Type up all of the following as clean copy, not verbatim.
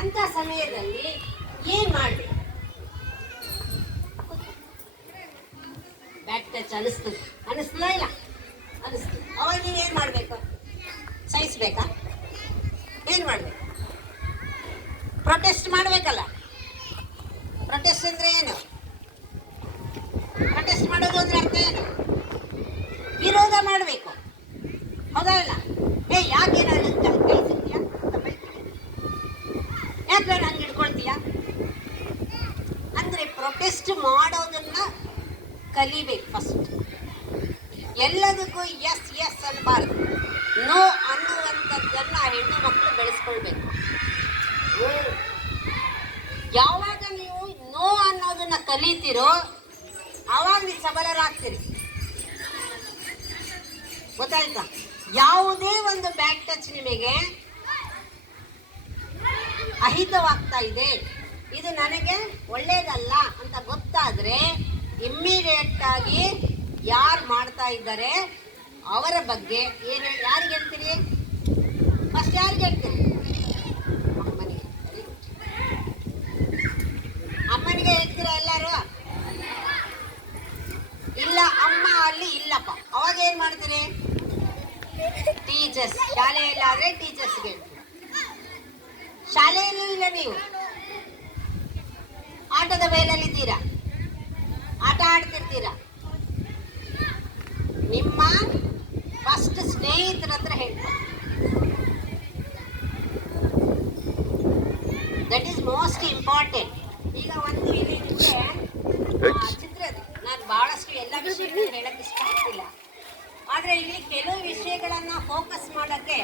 ಅಂತ ಸಮಯದಲ್ಲಿ ಏನ್ ಮಾಡ್ಬೇಕು? ಬ್ಯಾಕ್ ಟಚ್ ಅನಿಸ್ತದೆ, ಅನಿಸ್ತದ ಇಲ್ಲ? ಅನಿಸ್ತದೆ. ಅವಾಗ ನೀವೇನ್ ಮಾಡ್ಬೇಕು? ಸಹಿಸ್ಬೇಕಾ? ಏನ್ ಮಾಡ್ಬೇಕು? ಪ್ರೊಟೆಸ್ಟ್ ಮಾಡ್ಬೇಕಲ್ಲ. ಪ್ರೊಟೆಸ್ಟ್ ಅಂದ್ರೆ ಏನು? ಪ್ರೊಟೆಸ್ಟ್ ಮಾಡೋದು ಅಂದ್ರೆ ಅರ್ಥ ಏನು? ವಿರೋಧ ಮಾಡಬೇಕು, ಹೌದಾ ಇಲ್ಲ? ಯಾಕೆ ನಾನು ಕೈ ಸಿಗ್ತೀಯಾ ಅಂತ ಬೈತೀವಿ, ಯಾಕೆ ನಾನು ಹಂಗೆ ಹಿಡ್ಕೊಳ್ತೀಯ ಅಂದ್ರೆ ಪ್ರೊಟೆಸ್ಟ್ ಮಾಡೋದನ್ನ ಕಲಿಬೇಕು ಫಸ್ಟ್. ಎಲ್ಲದಕ್ಕೂ ಎಸ್ ಎಸ್ ಅನ್ನಬಾರ್ದು, ನೋ ಅನ್ನುವಂಥದ್ದನ್ನ ಹೆಣ್ಣು ಮಕ್ಕಳು ಬೆಳೆಸ್ಕೊಳ್ಬೇಕು. ಯಾವಾಗ ನೀವು ನೋ ಅನ್ನೋದನ್ನ ಕಲಿತೀರೋ ಆವಾಗ ನೀವು ಸಬಲರಾಗ್ತೀರಿ, ಗೊತ್ತಾಯ್ತಾ? ಯಾವುದೇ ಒಂದು ಬ್ಯಾಕ್ ಟಚ್ ನಿಮಗೆ ಅಹಿತವಾಗ್ತಾ ಇದೆ, ಇದು ನನಗೆ ಒಳ್ಳೇದಲ್ಲ ಅಂತ ಗೊತ್ತಾದ್ರೆ ಇಮ್ಮಿಡಿಯೇಟ್ ಆಗಿ ಯಾರು ಮಾಡ್ತಾ ಇದ್ದಾರೆ ಅವರ ಬಗ್ಗೆ ಏನು, ಯಾರಿಗೆ ಹೇಳ್ತೀರಿ? ಫಸ್ಟ್ ಯಾರಿಗೆ ಹೇಳ್ತೀರಿ? ಅಮ್ಮನಿಗೆ. ಅಮ್ಮನಿಗೆ ಹೇಳ್ತೀರಾ ಎಲ್ಲರೂ? ಇಲ್ಲ ಅಮ್ಮ ಅಲ್ಲಿ ಇಲ್ಲಪ್ಪ, ಅವಾಗ ಏನ್ ಮಾಡ್ತೀರಿ? ಟೀಚರ್ಸ್, ಶಾಲೆಯಲ್ಲಾದ್ರೆ ಟೀಚರ್ಸ್ಗೆ ಹೇಳ್ತೀರಿ. ಶಾಲೆಯಲ್ಲೂ ಇಲ್ಲ, ನೀವು ಆಟದ ಬಯಲಲ್ಲಿದ್ದೀರಾ, ಆಟ ಆಡ್ತಿರ್ತೀರಾ, ನಿಮ್ಮ ಫಸ್ಟ್ ಸ್ನೇಹಿತರ ಹತ್ರ ಹೇಳ್ತಾರೆ. That is most important. ಈಗ ಒಂದು ಇಲ್ಲಿದ್ರೆ ಚಿತ್ರದ, ನಾನು ಬಹಳಷ್ಟು ಎಲ್ಲ ವಿಷಯಗಳನ್ನ ಹೇಳಕ್ ಇಷ್ಟ ಆಗ್ತಿಲ್ಲ, ಆದ್ರೆ ಇಲ್ಲಿ ಕೆಲವು ವಿಷಯಗಳನ್ನ ಫೋಕಸ್ ಮಾಡಕ್ಕೆ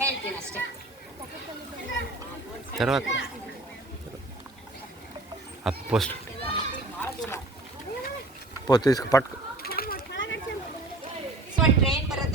ಹೇಳ್ತೀನಿ ಅಷ್ಟೇ. పోతే తీసుకు పట్టుకు సో ట్రైన్ బరద